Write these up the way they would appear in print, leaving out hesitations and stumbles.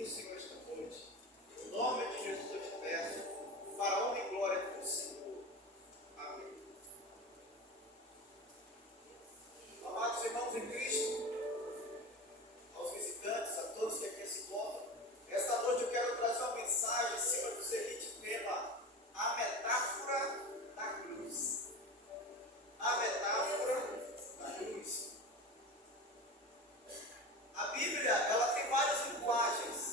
do Senhor esta noite. Em nome de Jesus eu te peço, para a honra e glória do Senhor. Amém. Amados irmãos em Cristo, aos visitantes, a todos que aqui se encontram, esta noite eu quero trazer uma mensagem em cima do seguinte tema: a metáfora da cruz. A metáfora da cruz. A Bíblia, ela tem várias linguagens.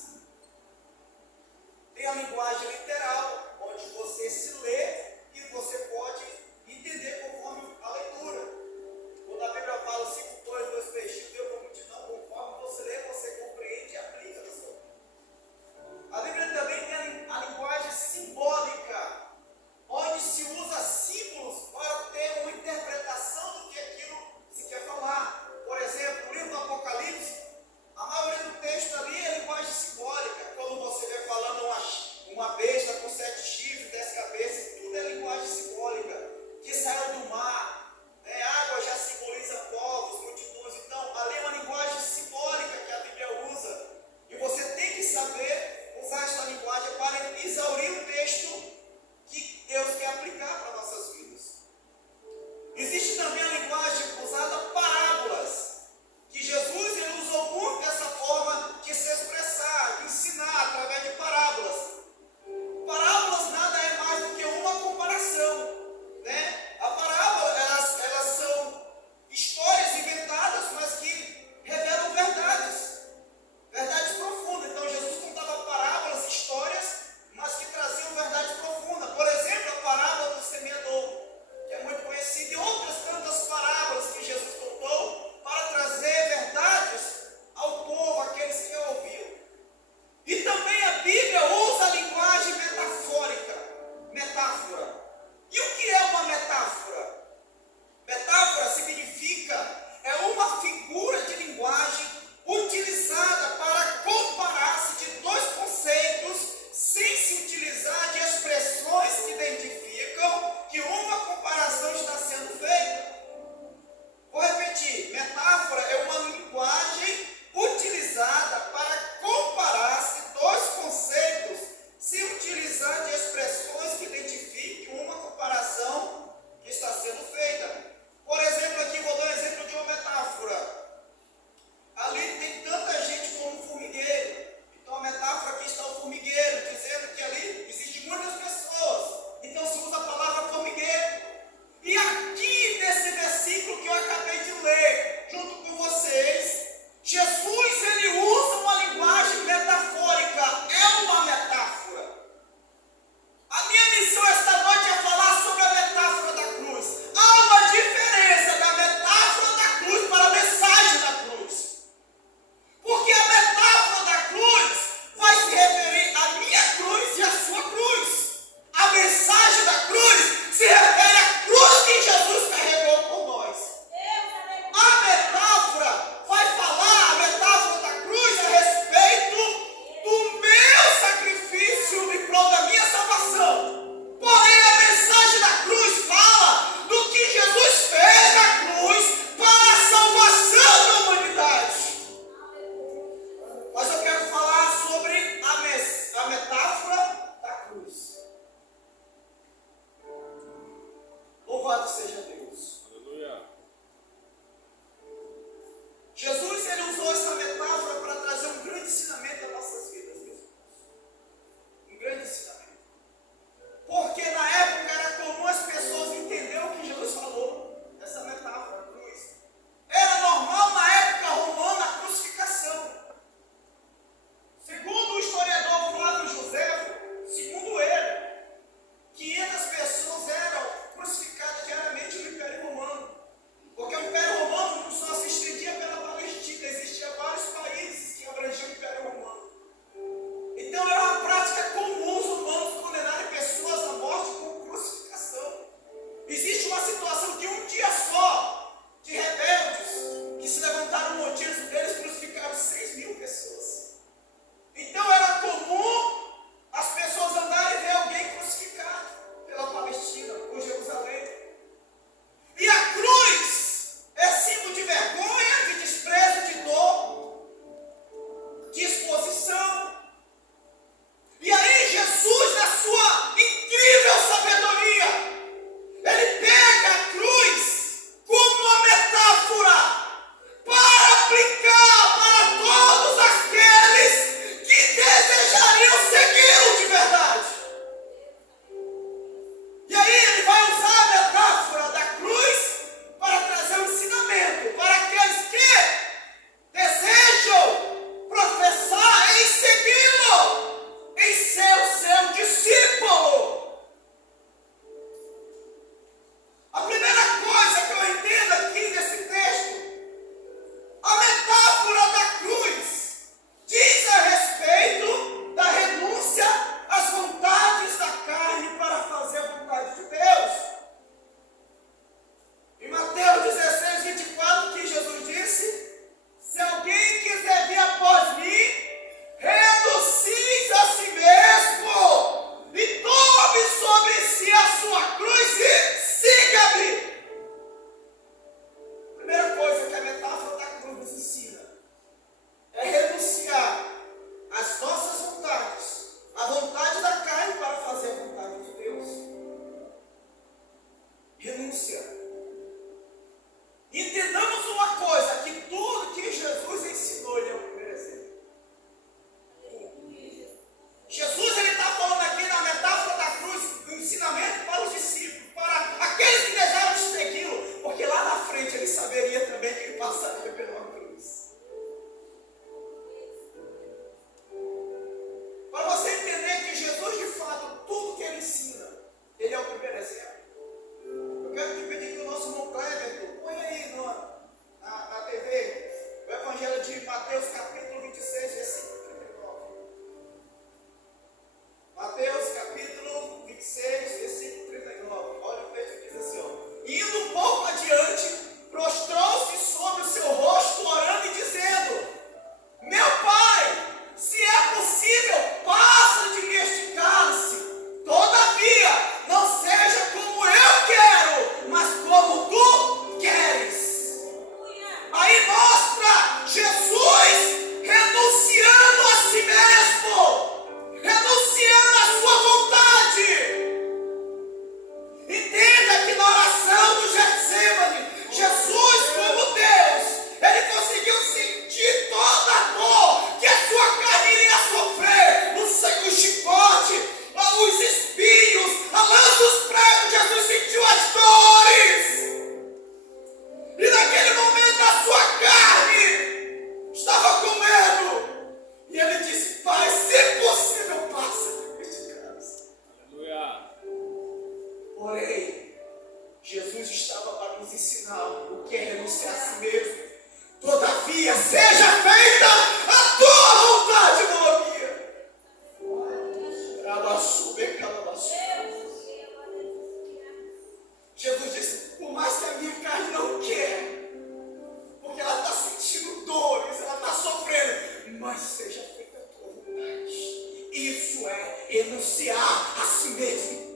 renunciar a si mesmo.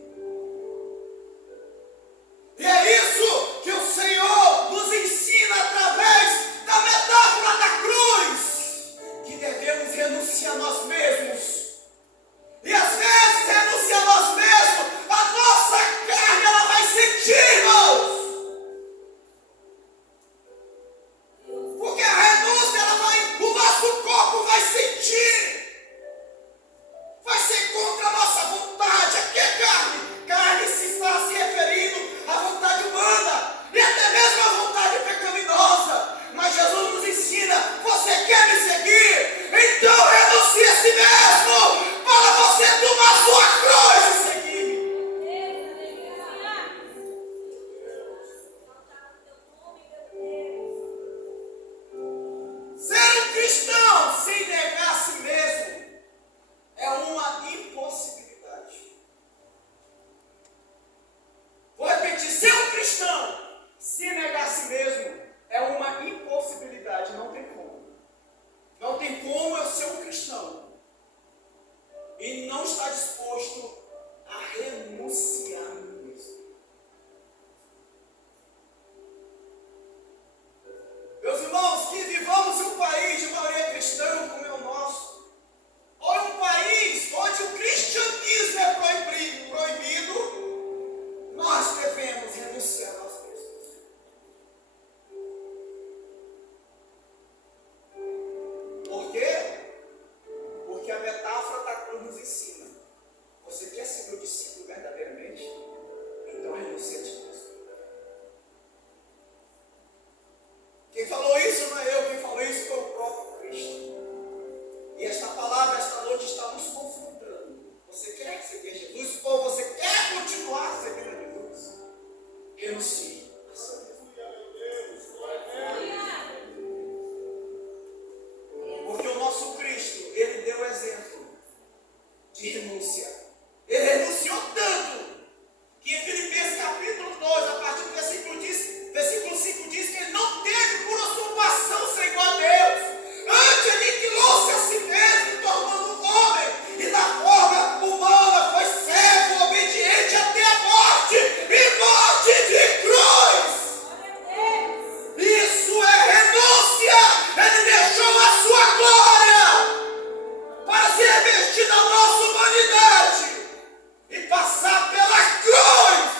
E é isso que o Senhor nos ensina através da metáfora da cruz, que devemos renunciar a nós mesmos. E às vezes renunciar a nós mesmos, a nossa carne ela vai sentir, irmãos. Porque a renúncia, o nosso corpo vai sentir. Vai ser contra a nossa vontade. Aqui é carne. Carne se está se referindo à vontade humana e até mesmo à vontade pecaminosa. Mas Jesus nos ensina: você quer me seguir? Então renuncie a si mesmo para você tomar sua cruz e seguir-me. Ser um cristão sem negar a si mesmo é uma impossibilidade. Vou repetir: ser um cristão sem negar a si mesmo é uma impossibilidade. Não tem como. Não tem como eu ser um cristão e não estar disposto a renunciar a mim mesmo. Meus irmãos, que vivamos em um país de maioria cristã como é o nosso, ou em um país onde o cristianismo é proibido, nós devemos renunciar a nós mesmos. Por quê? Porque a metáfora da cruz nos ensina: você quer ser meu discípulo verdadeiramente? Então renuncie a ti mesmo. Quem falou isso não é eu, quem falou isso foi o próprio Cristo. E esta palavra, esta noite, está nos confrontando. Você quer seguir Jesus ou você quer continuar seguindo Jesus? Renuncie a si mesmo. Porque o nosso Cristo, ele deu exemplo de renúncia. Ele renunciou tanto que em Filipenses capítulo 2, a partir do versículo 5 diz que ele não teve por usurpação ser igual a Deus. Antes ele aniquilou-se a si mesmo, tornando um homem, e na forma humana foi servo, obediente até a morte, e morte de cruz. Isso é renúncia. Ele deixou a sua glória para se revestir da nossa humanidade e passar pela cruz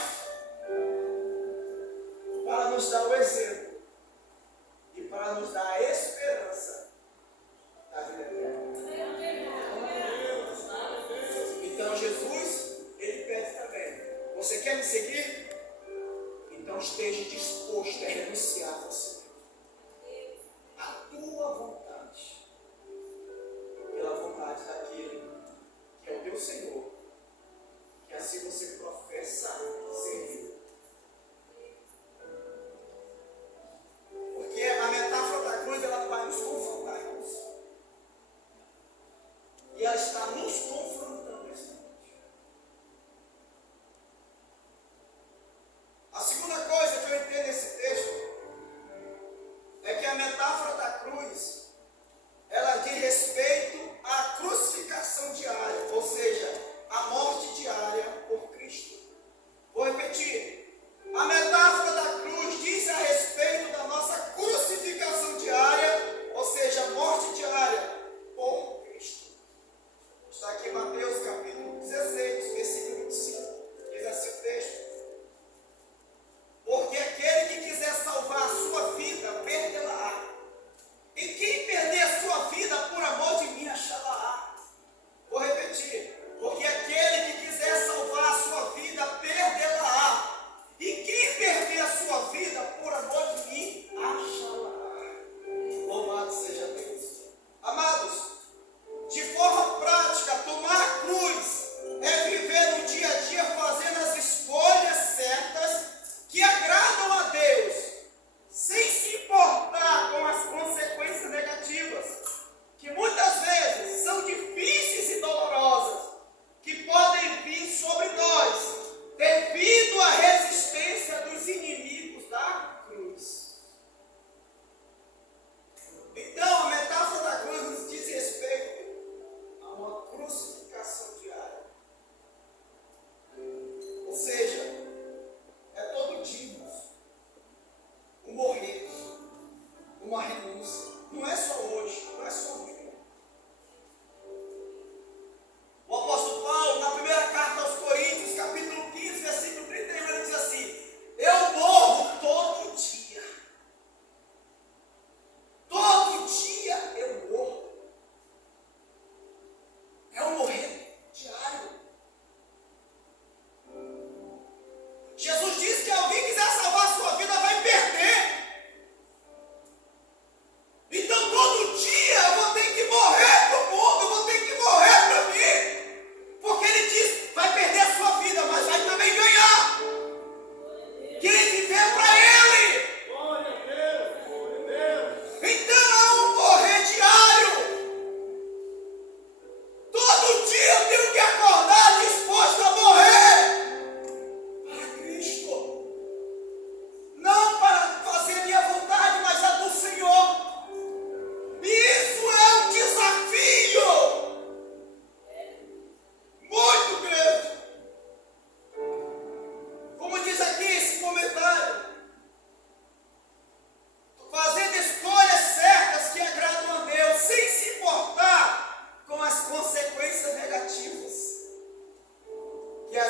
para nos dar o exemplo e para nos dar a esperança da vida eterna. Então Jesus, ele pede também: você quer me seguir? Então esteja disposto a renunciar a você mesmo, a tua vontade, pela vontade daquele que é o teu Senhor, que assim você professa servir. Porque a metáfora da cruz, ela vai nos confrontar, irmãos. E ela está nos confrontando esta noite. A segunda coisa que eu entendo nesse texto é que a metáfora da cruz, ela diz respeito à crucificação diária, ou seja, a morte diária por Cristo. Vou repetir. A metáfora da cruz diz a respeito da nossa crucificação diária, ou seja, morte diária por Cristo. Está aqui em Mateus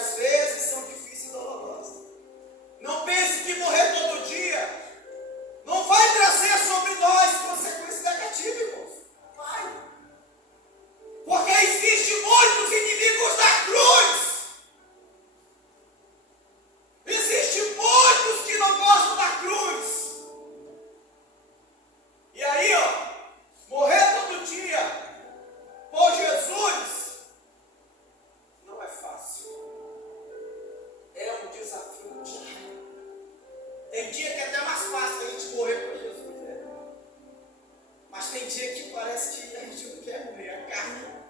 às vezes são difíceis e dolorosas. Não pense que morrer todo dia não vai trazer sobre nós consequências negativas, irmãos. Vai. Porque existem muitos inimigos da cruz. Existem muitos que não gostam da cruz. E aí, morrer todo dia por Jesus não é fácil. É um desafio diário. Tem dia que é até mais fácil a gente morrer por Jesus, né? Mas tem dia que parece que a gente não quer morrer, a carne.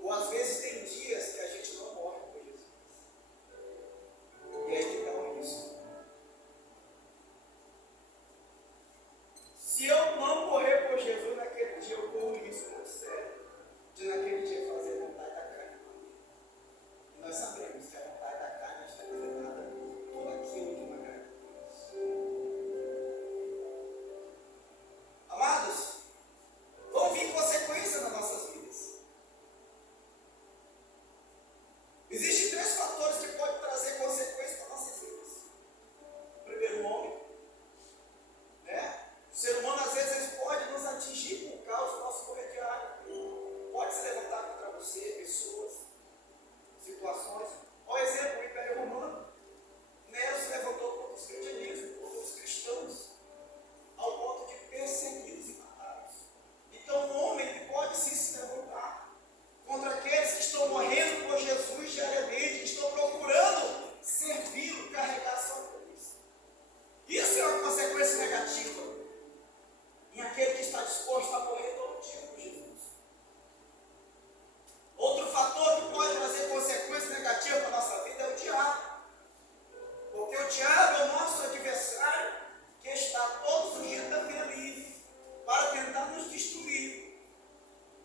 Ou às vezes tem dias que a gente não morre por Jesus. E aí que está isso. Se eu não morrer por Jesus naquele dia, eu corro isso muito sério. De naquele dia fazer a vontade da carne. E nós sabemos que a vontade da carne está reservada por aquilo que não agrada a Deus. Amados, vão vir consequências nas nossas vidas. Existem 3 fatores que podem trazer consequências para nossas vidas. Primeiro, o homem. Né? O ser humano, às vezes, ele pode nos atingir por causa do nosso correr diário. Pode se levantar contra você, pessoas, situações. Por exemplo, o Império Romano. Nero se levantou contra os cristianismos, contra os cristãos, ao ponto de persegui-los e matá-los. Então, o homem ele pode sim se levantar contra aqueles que estão morrendo por Jesus diariamente, que estão procurando servi-lo, carregar a sua cruz. Isso é uma consequência negativa em aquele que está disposto a morrer todo dia por Jesus. Outro fator que pode trazer consequências negativas para a nossa vida é o diabo. Porque o diabo é o nosso adversário que está todos os dias também ali para tentar nos destruir,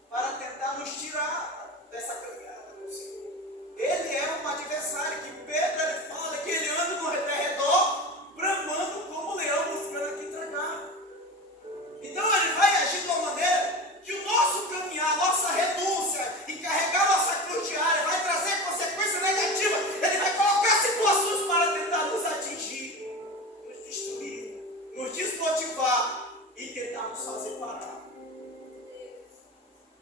para tentar nos tirar dessa caminhada com o Senhor. Ele é um adversário que Pedro ele fala que ele anda no redor, bramando como um leão, buscando a quem tragar. Então ele vai agir de uma maneira que o nosso caminhar, nossa renúncia e carregar nossa cruz diária vai trazer consequência negativa. Ele vai colocar situações para tentar nos atingir, nos destruir, nos desmotivar e tentar nos fazer parar.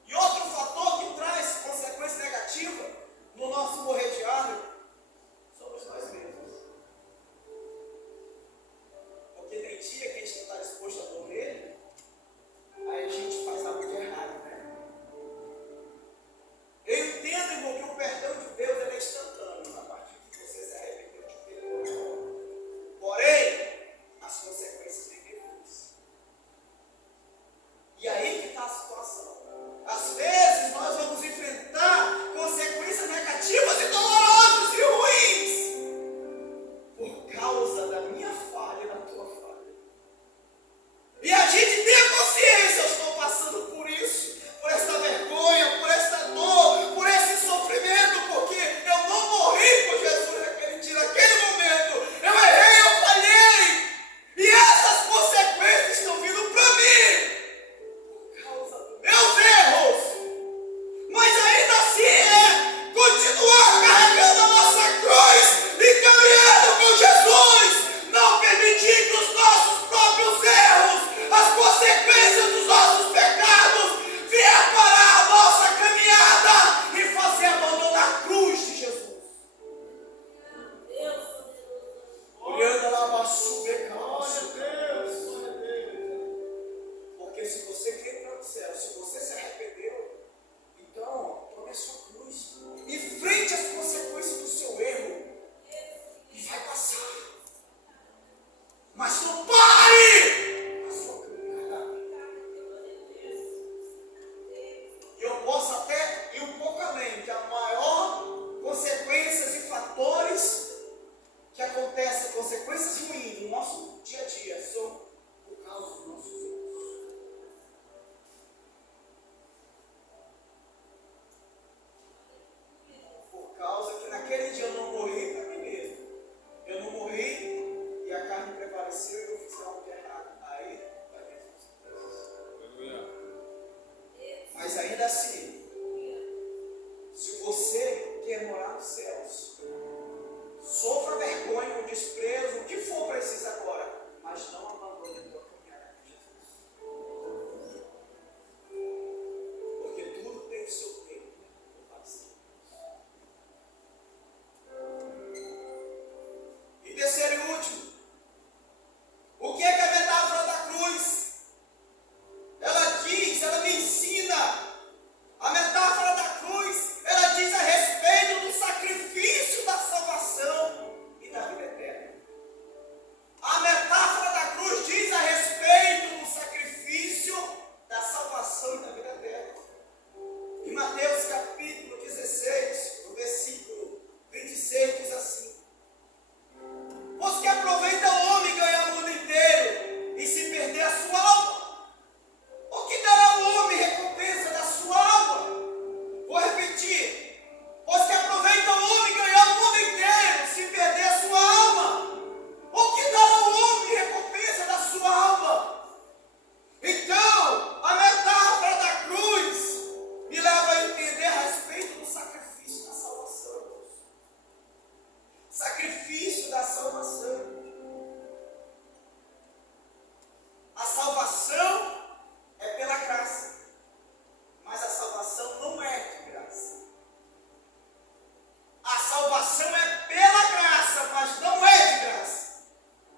E outro fator que traz consequência negativa no nosso morrer diário somos nós mesmos. Porque tem dia que a gente não está disposto a morrer, aí a gente faz algo de errado, né? Eu entendo, irmão, que o perdão de Deus ele é instantâneo a partir que você se arrependeu de pecado. Porém, as consequências vêm depois. E aí que está a situação. Às vezes nós vamos enfrentar consequências negativas e dolorosas e ruins por causa da minha falha e da tua falha. E a gente tem a consciência, eu estou passando por isso, por essa vergonha, por essa dor, por esse sofrimento, porque eu não morri por Jesus naquele dia, naquele momento. Eu errei, eu falhei. E essas consequências estão vindo para mim por causa dos meus erros. Mas ainda assim continuar carregando a nossa cruz e caminhando com Jesus. Não permitir que os nossos próprios erros, as consequências dos nossos pecados venham parar a nossa caminhada e fazer abandonar a cruz de Jesus. Olhando lá, porque se você quer ir para o céu, se você se arrependeu, então tome a sua cruz, enfrente as consequências do seu erro e vai passar. Mas não pare a sua caminhada. E eu posso até ir um pouco além, que a maior consequências e fatores que acontecem, consequências ruins no nosso dia a dia, são por causa dos nossos erros. Por causa que naquele dia eu não morri para mim mesmo. Eu não morri e a carne prevaleceu e eu fiz algo de errado. Aí vai ter consequências. Mas ainda assim, se você quer morar nos céus. Sofra vergonha, o desprezo, o que for preciso agora, mas não abandone a tua caminhada com Jesus. Porque tudo tem o seu tempo. E terceiro e último, o que é que a metáfora da cruz? Ela me ensina. A metáfora da cruz, ela diz a respeito do sacrifício da salvação e da vida eterna. A metáfora da cruz diz a respeito do sacrifício da salvação e da vida eterna. Em Mateus capítulo 16, no versículo 26, diz assim: pois que aproveita o homem ganhar o mundo inteiro e se perder a sua alma? O que dará o homem recompensa da sua alma? Vou repetir. Pois que aproveita o homem ganhar o mundo inteiro e se perder a sua alma? O que dará o homem recompensa da sua alma? Então, a metáfora da cruz me leva a entender a respeito do sacrifício da salvação. Sacrifício da salvação. A salvação é pela graça, mas a salvação não é de graça. A salvação é pela graça, mas não é de graça.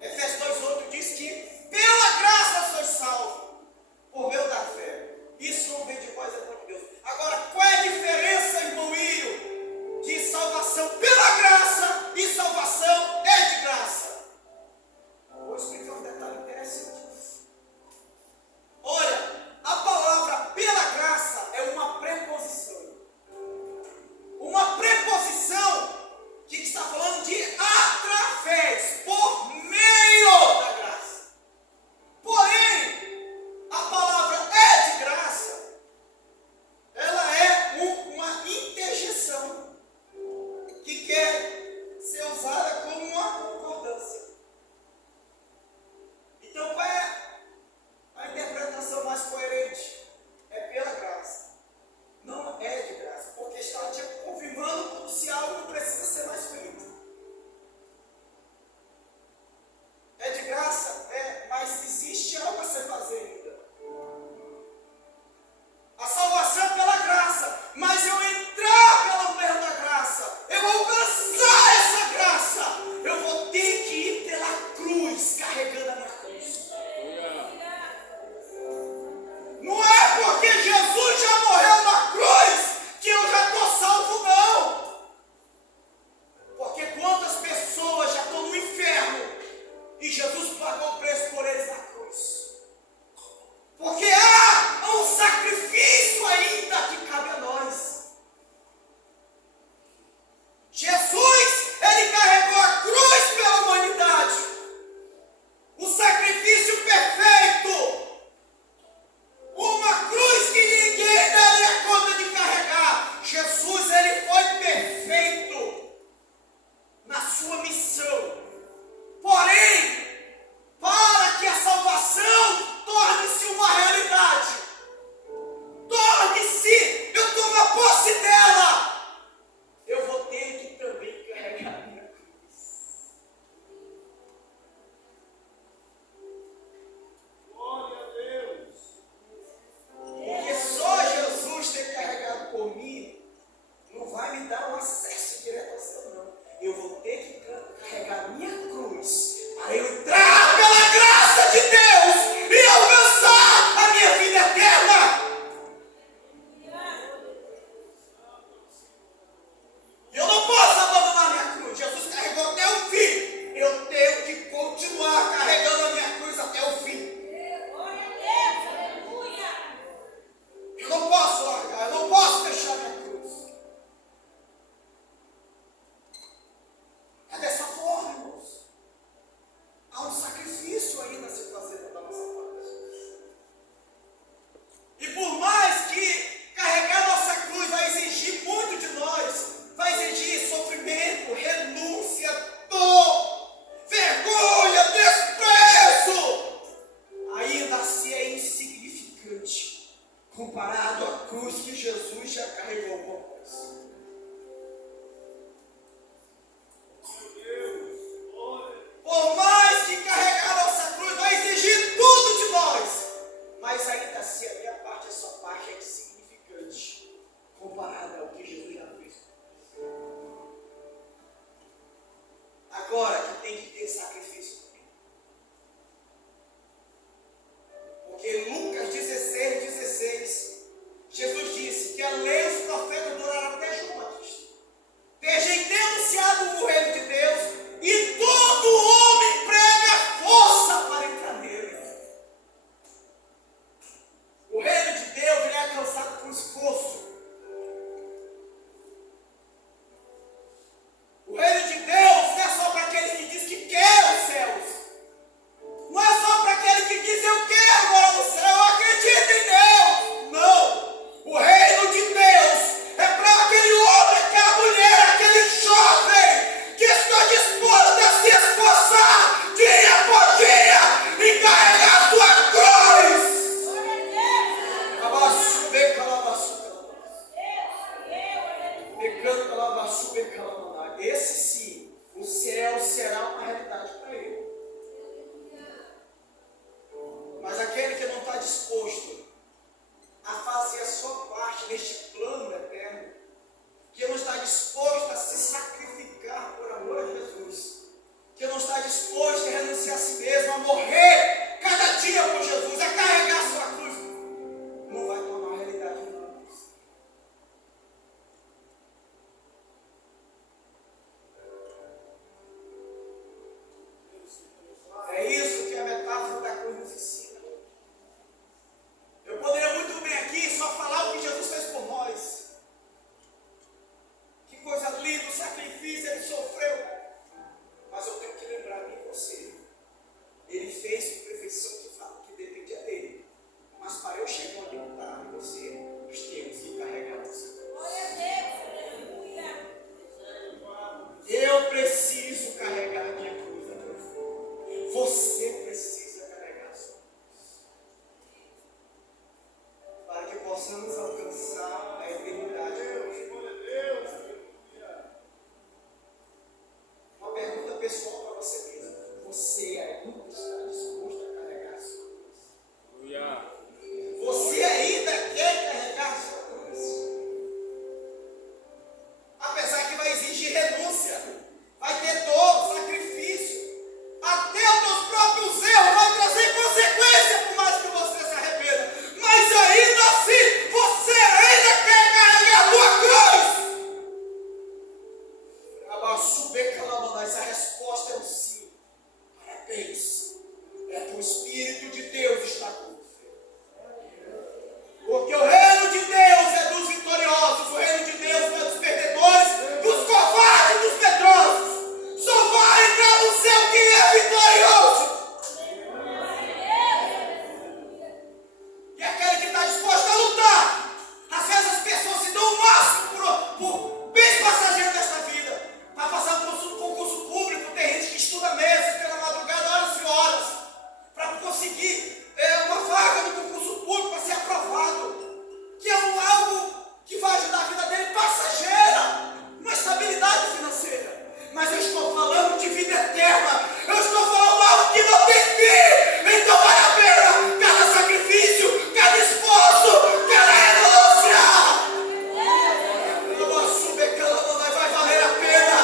Efésios 2:8 diz que pela graça sois salvos, por meio da fé. Isso não vem de vós, é dom de Deus. Agora, qual é a diferença, irmão Írio, de salvação pela graça e salvação é de graça? Vou explicar um detalhe interessante. Olha, a palavra pela graça é uma preposição. Uma preposição que está falando de através, por meio da graça. Porém, a palavra é de graça, ela é uma interjeição que quer ser usada como uma concordância. Então, qual é a interpretação mais coerente? É pela graça. Não é de graça, porque está te confirmando como se algo não precisa ser mais feito. É de graça? É, mas existe algo a ser fazer ainda. A salvação é pela graça, mas eu entrar pelo meio da graça, eu alcançar essa graça, eu vou ter que ir pela cruz, carregando a minha cruz. Não é porque Jesus já morreu na cruz que eu já estou salvo, não. Porque quantas pessoas já estão no inferno e Jesus pagou o preço por eles na cruz. Porque há um sacrifício ainda que cabe a nós. Jesus, ele carregou a cruz pela humanidade. O sacrifício perfeito. Uma cruz que ninguém daria conta de carregar. Jesus, ele foi perfeito na sua missão. Porém, para que a salvação torne-se uma realidade, torne-se, eu tomo posse dela, eu vou ter que também carregar a minha cruz. Glória a Deus. Porque só Jesus ter carregado por mim não vai me dar um acesso direto ao céu, não. Eu vou ter que carregar a minha cruz para eu entrar pela graça de Deus e alcançar a minha vida eterna. Eu não posso abandonar a minha cruz. Jesus carregou até o fim. Eu tenho que continuar carregando a minha cruz até o fim. Eu não posso largar, eu não posso deixar minha cruz. É dessa forma, irmãos. Há um sacrifício ainda a se fazer da nossa parte. E por mais que carregar nossa cruz vai exigir muito de nós, vai exigir sofrimento, renúncia, dor, vergonha, desprezo, ainda assim é insignificante comparado à cruz que Jesus já carregou por nós. leia os profetas, duraram até João Batista. Tem anunciado o reino de Deus, e todo homem prega força para entrar nele. O reino de Deus ele é alcançado por esforço. O reino de Deus não é só para aquele que diz que quer os céus. Não é só para aquele que diz eu quero morar no céu, eu acredito em Deus. Não. O reino de Deus é para aquele homem, aquela mulher, aquele jovem que está disposto a se esforçar dia por dia e carregar sua cruz. Esse sim, o céu será uma realidade para ele. Mas aquele que não está disposto a fazer a sua parte neste plano eterno, que não está disposto a se sacrificar por amor a Jesus, que não está disposto a renunciar a si mesmo, a morrer cada dia por Jesus, a carregar a sua cruz, não vai tornar realidade nenhuma. É isso que a metáfora da cruz nos ensina. Eu poderia muito bem aqui só falar o que Jesus fez por nós. Que coisa linda, o sacrifício ele sofreu. Mas eu tenho que lembrar de você. Ele fez com perfeição que dependia dele. Mas para eu chegar onde ele está, você, nós temos que carregar nossa cruz. Eu preciso carregar a minha cruz. Você precisa carregar a sua cruz. Para que possamos alcançar a eternidade. Uma pergunta pessoal para você mesmo. Você ainda está disposto a carregar a sua cruz? Você ainda quer carregar a sua cruz? Apesar que vai exigir renúncia, vai ter dor, sacrifício. Até os teus próprios erros vai trazer consequência, por mais que você se arrependa. Mas ainda assim, você ainda quer carregar a tua cruz. Essa resposta é um sim. Parabéns. É que o Espírito de Deus está com você. Porque o reino de Deus é dos vitoriosos. O reino de Deus não é dos perdedores, dos covardes, dos medrosos. Só vai entrar no céu quem é vitorioso. E aquele que está disposto a lutar. Às vezes as pessoas se dão o máximo por bens passageiros desta vida. Para passar por um concurso público, tem gente que estuda meses pela madrugada, horas e horas, para conseguir uma vaga no concurso público, para ser aprovado. Que é algo que vai ajudar a vida dele passageira, uma estabilidade financeira. Mas eu estou falando de vida eterna. Eu estou falando algo que não tem fim. Então vale a pena cada sacrifício, cada esforço, cada renúncia. Vai valer a pena.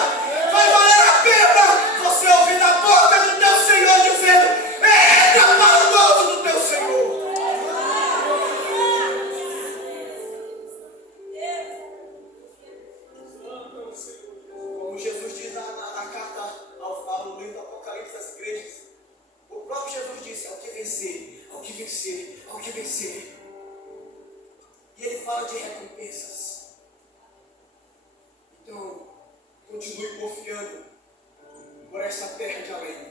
Vai valer a pena você ouvir da boca do teu Senhor dizendo: entra para o gozo do teu Senhor. Como Jesus diz na carta ao livro do Apocalipse das igrejas, o próprio Jesus disse: ao que vencer, ao que vencer, ao que vencer. E ele fala de recompensas. Então, continue confiando por essa terra de além.